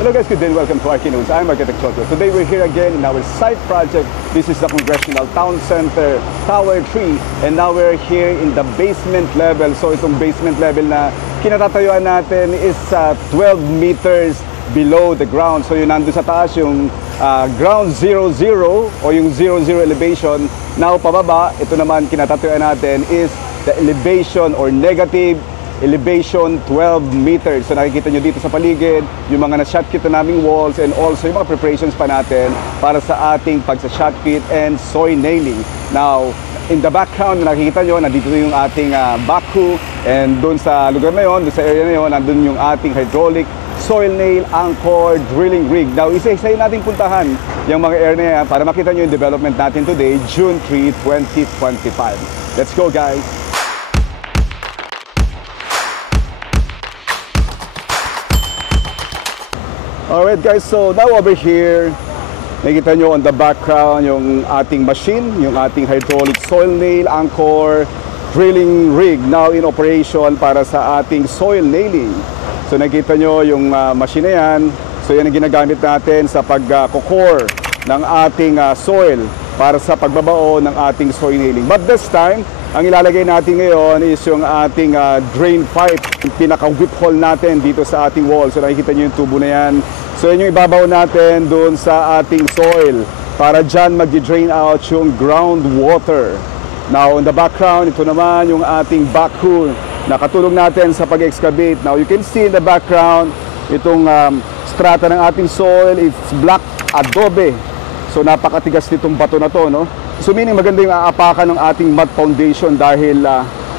Hello guys, good day and welcome to RK News. I'm Architect Choco. Today we're here again in our site project. This is the Congressional Town Center, Tower 3. And now we're here in the basement level. So itong basement level na kinatatayuan natin is 12 meters below the ground. So yun nandun sa taas yung ground 00 o yung 00 elevation. Now pababa, ito naman kinatatayuan natin is the elevation or negative elevation 12 meters. So nakikita nyo dito sa paligid yung mga na-shotkit na naming walls and also yung mga preparations pa natin para sa ating pagsa-shotkit and soil nailing. Now, in the background nakikita nyo, nandito yung ating backhoe, and doon sa lugar na yon, doon sa area na yon, nandun yung ating hydraulic soil nail anchor drilling rig. Now, isa-isa natin puntahan yung mga area na yan para makita nyo yung development natin today, June 3, 2025. Let's go guys! Alright guys, so now over here, nakikita nyo on the background yung ating machine, yung ating hydraulic soil nail anchor drilling rig now in operation para sa ating soil nailing. So nakikita nyo yung machine na yan. So yan ang ginagamit natin sa pag-core ng ating soil para sa pagbabao ng ating soil nailing. But this time, ang ilalagay natin ngayon is yung ating drain pipe, yung pinaka-whip hole natin dito sa ating wall. So nakikita nyo yung tubo na yan. So yan yung ibabaw natin doon sa ating soil para dyan mag-drain out yung groundwater. Now in the background, ito naman yung ating backhoe na katulong natin sa pag-excavate. Now you can see in the background, itong strata ng ating soil, it's black adobe. So napakatigas nitong bato na to, no? So meaning maganda yung aapakan ng ating mud foundation dahil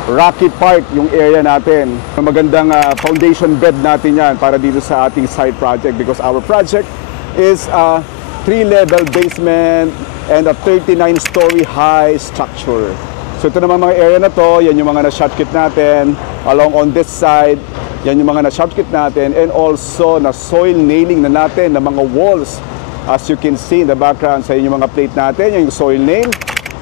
rocky part yung area natin. Magandang foundation bed natin yan para dito sa ating site project because our project is a 3-level basement and a 39-story high structure. So ito naman mga area na to, yan yung mga na-shotkit natin. Along on this side, yan yung mga na-shotkit natin and also na soil nailing na natin ng mga walls. As you can see in the background sa inyong mga plate natin, yung soil nail,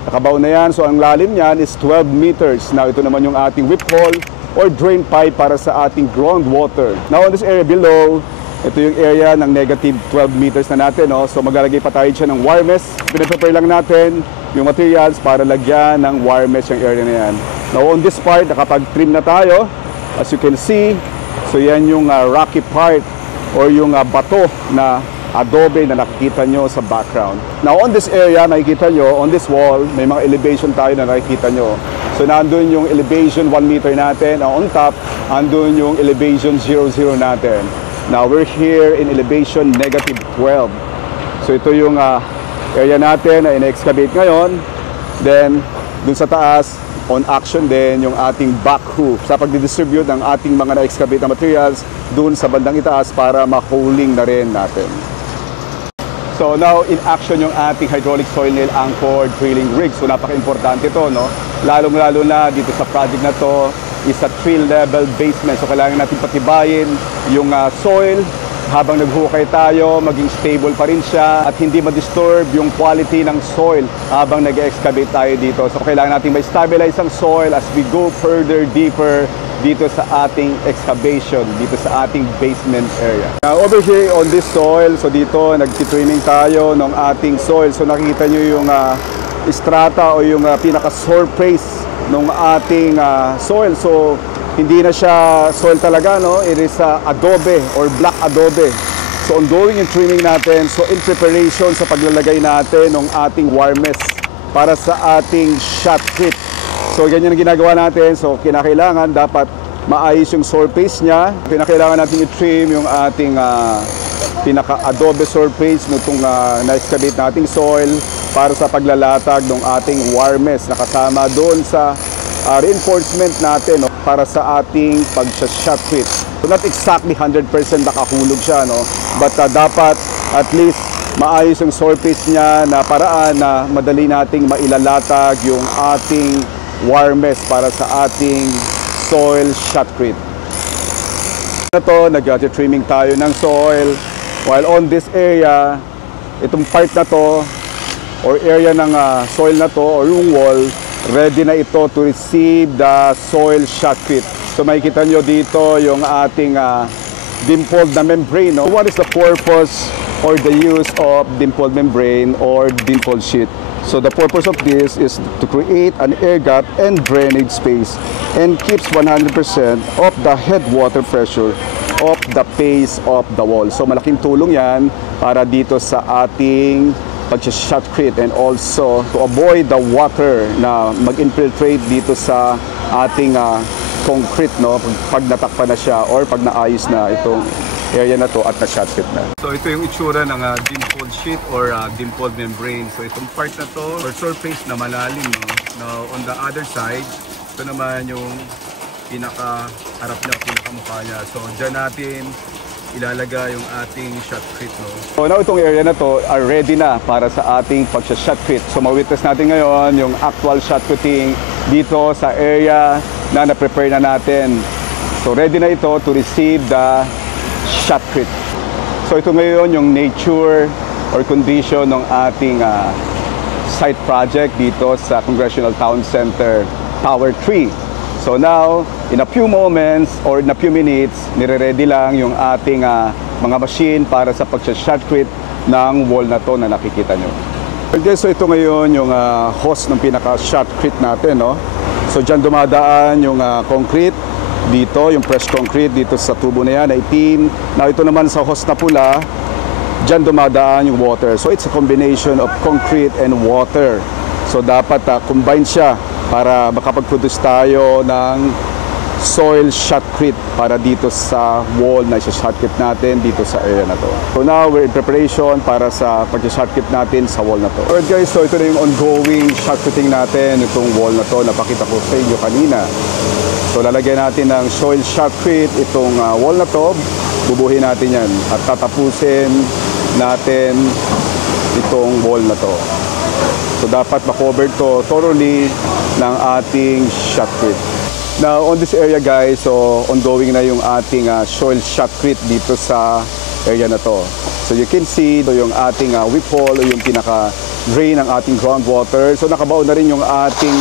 nakabaw na yan. So ang lalim niyan is 12 meters. Now ito naman yung ating whip hole or drain pipe para sa ating groundwater. Now on this area below, ito yung area ng negative 12 meters na natin. No? So maglalagay pa tayo dyan ng wire mesh. Pinaprepare lang natin yung materials para lagyan ng wire mesh yung area na yan. Now on this part, nakapag-trim na tayo. As you can see, so yan yung rocky part or yung bato na adobe na nakikita nyo sa background. Now on this area, nakikita nyo, on this wall, may mga elevation tayo na nakikita nyo. So nandun yung elevation 1 meter natin. On top, andun yung elevation 00 natin. Now we're here in elevation negative 12. So ito yung area natin na in-excavate ngayon. Then, dun sa taas, on action din yung ating backhoe sa pagdidistribute ng ating mga na-excavate na materials dun sa bandang itaas para ma-hauling na rin natin. So now in action yung ating hydraulic soil nail anchor drilling rig. So napaka-importante ito, no? Lalong-lalo na dito sa project na to is a 3-level basement. So kailangan natin patibayin yung soil habang naghukay tayo, maging stable pa rin siya at hindi ma-disturb yung quality ng soil habang nag-excavate tayo dito. So kailangan natin ma-stabilize ang soil as we go further, deeper dito sa ating excavation, dito sa ating basement area. Now over here on this soil, so dito nag-trimming tayo ng ating soil. So nakikita nyo yung strata o yung pinaka-surface ng ating soil. So hindi na siya soil talaga, no? It is adobe or black adobe. So ongoing yung trimming natin. So in preparation sa paglalagay natin ng ating wire mesh para sa ating shotcrete. So ganyan ang ginagawa natin. So kinakailangan dapat maayos yung surface niya. Kinakailangan natin i-trim yung ating pinaka-adobe surface nitong na-excavate nating soil para sa paglalatag ng ating wire mesh na kasama doon sa reinforcement natin, no, para sa ating pag-shotcrete. So not exactly 100% nakahulog siya, no? But dapat at least maayos yung surface niya na paraan na madali nating mailalatag yung ating wire mesh para sa ating soil shotcrete. Ito, nag-trimming tayo ng soil. While on this area, itong part na to or area ng soil na to or yung wall, ready na ito to receive the soil shotcrete. So makikita nyo dito yung ating dimpled na membrane. No? What is the purpose or the use of dimpled membrane or dimpled sheet? So the purpose of this is to create an air gap and drainage space and keeps 100% of the head water pressure of the face of the wall. So malaking tulong yan para dito sa ating pag-shotcrete and also to avoid the water na mag-infiltrate dito sa ating concrete, no? Pag natakpan na siya or pag naayos na itong area na to at na-shotcrete na. So ito yung itsura ng dimpled sheet or dimpled membrane. So itong part na to or surface na malalim, no? Now on the other side, ito naman yung pinaka-harap niya, pinaka-mukha niya. So dyan natin ilalagay yung ating shotcrete, no? So now itong area na to are ready na para sa ating pag-shotcrete. So ma-witness natin ngayon yung actual shotcreting dito sa area na na-prepare na natin. So ready na ito to receive the shotcrete. So ito ngayon yung nature or condition ng ating site project dito sa Congressional Town Center Tower 3. So now, in a few moments or in a few minutes, nire-ready lang yung ating mga machine para sa pag-shotcrete ng wall na to na nakikita nyo. Okay, so ito ngayon yung hose ng pinaka-shotcrete natin, no? So dyan dumadaan yung concrete dito, yung fresh concrete dito sa tubo na yan, na itim. Now ito naman sa hose na pula, dyan dumadaan yung water. So it's a combination of concrete and water. So dapat combine siya para makapag-produce tayo ng soil shotcrete para dito sa wall na isa-shotcrete natin dito sa area na to. So now we're in preparation para sa pag-shotcrete natin sa wall na to. Alright guys, so ito na yung ongoing shotcreting natin, itong wall na to, napakita ko sa inyo kanina. So lalagyan natin ng soil shotcrete itong wall na to, bubuhin natin yan at tatapusin natin itong wall na to. So dapat makover to thoroughly ng ating shotcrete. Now on this area guys, so ongoing na yung ating soil shotcrete dito sa area na to. So you can see ito yung ating whip hole o yung pinaka-drain ng ating groundwater. So nakabaon na rin yung ating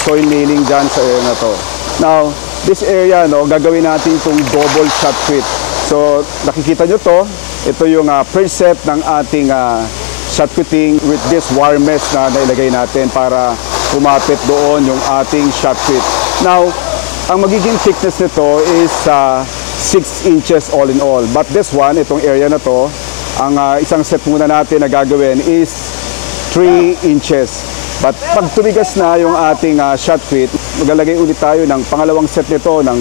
soil nailing dyan sa area na to. Now this area, no, gagawin natin itong double shotcrete. So nakikita nyo to, ito yung precept ng ating shotcreting with this wire mesh na nailagay natin para kumapit doon yung ating shotcrete. Now, ang magiging thickness nito is 6 inches all in all. But this one, itong area na to, ang isang set muna natin na gagawin is 3 inches. But pag tumigas na yung ating shotcrete, maglalagay ulit tayo ng pangalawang set nito ng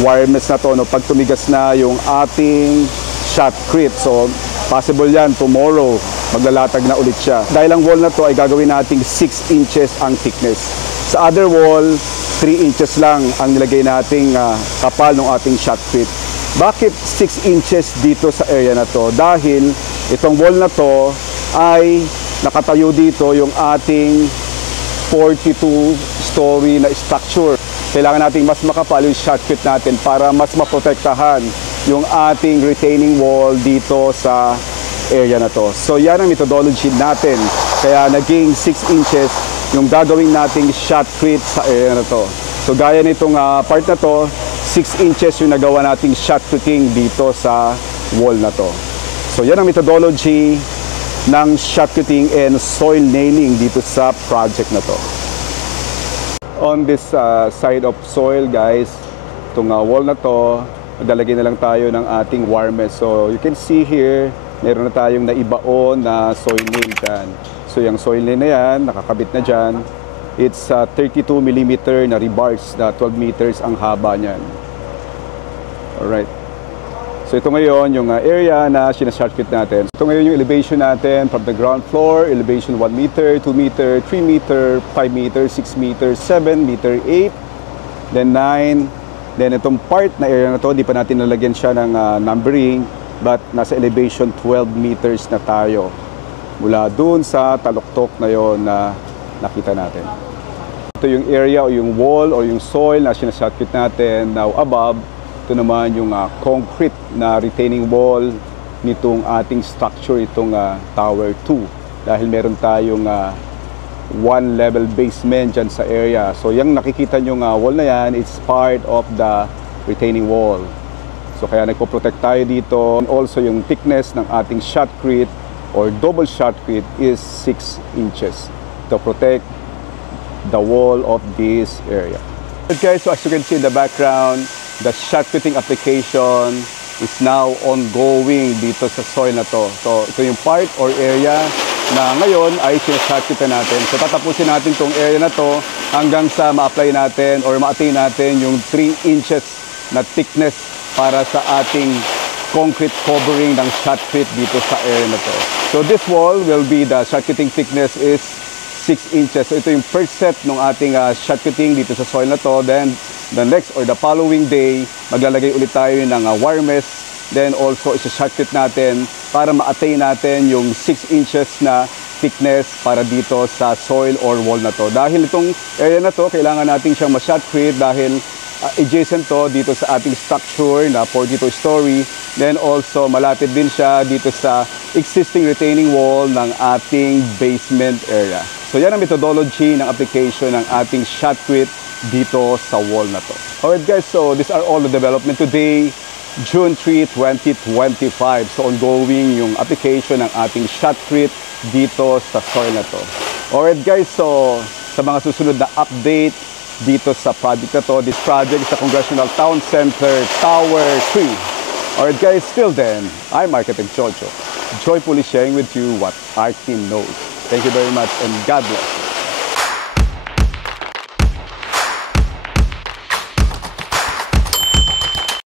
wire mesh na to, no, pag tumigas na yung ating shotcrete. So, possible yan tomorrow, maglalatag na ulit siya. Dahil ang wall na to ay gagawin nating 6 inches ang thickness. Sa other wall, 3 inches lang ang nilagay nating kapal ng ating shotcrete. Bakit 6 inches dito sa area na to? Dahil itong wall na to ay nakatayo dito yung ating 42-story na structure. Kailangan nating mas makapal yung shotcrete natin para mas maprotektahan yung ating retaining wall dito sa area na to. So yan ang methodology natin. Kaya naging 6 inches yung gagawin nating shotcrete sa area na to. So gaya nitong part na to, 6 inches yung nagawa nating shotcreting dito sa wall na to. So yan ang methodology ng shotcreting and soil nailing dito sa project na to. On this side of soil guys, itong wall na to, maglalagay na lang tayo ng ating wire mesh. So you can see here, meron na tayong naibaon na soil nail dyan. So yung soil nail na yan, nakakabit na dyan. It's 32 mm na rebars na 12 meters ang haba niyan. Alright. So ito ngayon yung area na sinashotcrete natin. Ito ngayon yung elevation natin from the ground floor. Elevation 1 meter, 2 meter, 3 meter, 5 meter, 6 meter, 7 meter, 8, then 9. Then itong part na area na to, di pa natin nalagyan siya ng numbering, but nasa elevation 12 meters na tayo mula dun sa taluktok na yon na nakita natin. Ito yung area o yung wall o yung soil na sinashotcrete natin. Now above, ito naman yung concrete na retaining wall nitong ating structure, itong Tower 2. Dahil meron tayong one level basement dyan sa area. So yung nakikita nyo wall na yan, it's part of the retaining wall. So kaya nagpo-protect tayo dito. And also yung thickness ng ating shotcrete or double shotcrete is 6 inches to protect the wall of this area. Okay, so as you can see in the background, the shotcreting application is now ongoing dito sa soil na to. So ito yung part or area na ngayon ay sinashotcrete natin. So tatapusin natin tong area na to hanggang sa ma-apply natin or ma-attain natin yung 3 inches na thickness para sa ating concrete covering ng shotcrete dito sa area na to. So this wall will be, the shotcreting thickness is 6 inches. So ito yung first set ng ating shotcreting dito sa soil na to. Then the next or the following day, maglalagay ulit tayo ng wire mesh. Then also isa-shotcrete natin para ma-attain natin yung 6 inches na thickness para dito sa soil or wall na to. Dahil itong area na to, kailangan natin siyang ma-shotcrete dahil adjacent to dito sa ating structure na 42-story. Then also malapit din siya dito sa existing retaining wall ng ating basement area. So yan ang methodology ng application ng ating shotcrete dito sa wall na to. Alright guys, so these are all the development today, June 3, 2025. So ongoing yung application ng ating shotcrete dito sa soil na to. Alright guys, so sa mga susunod na update dito sa project na to, this project is sa Congressional Town Center Tower 3. Alright guys, till then, I'm Architect Jojo, joyfully sharing with you what our team knows. Thank you very much and God bless.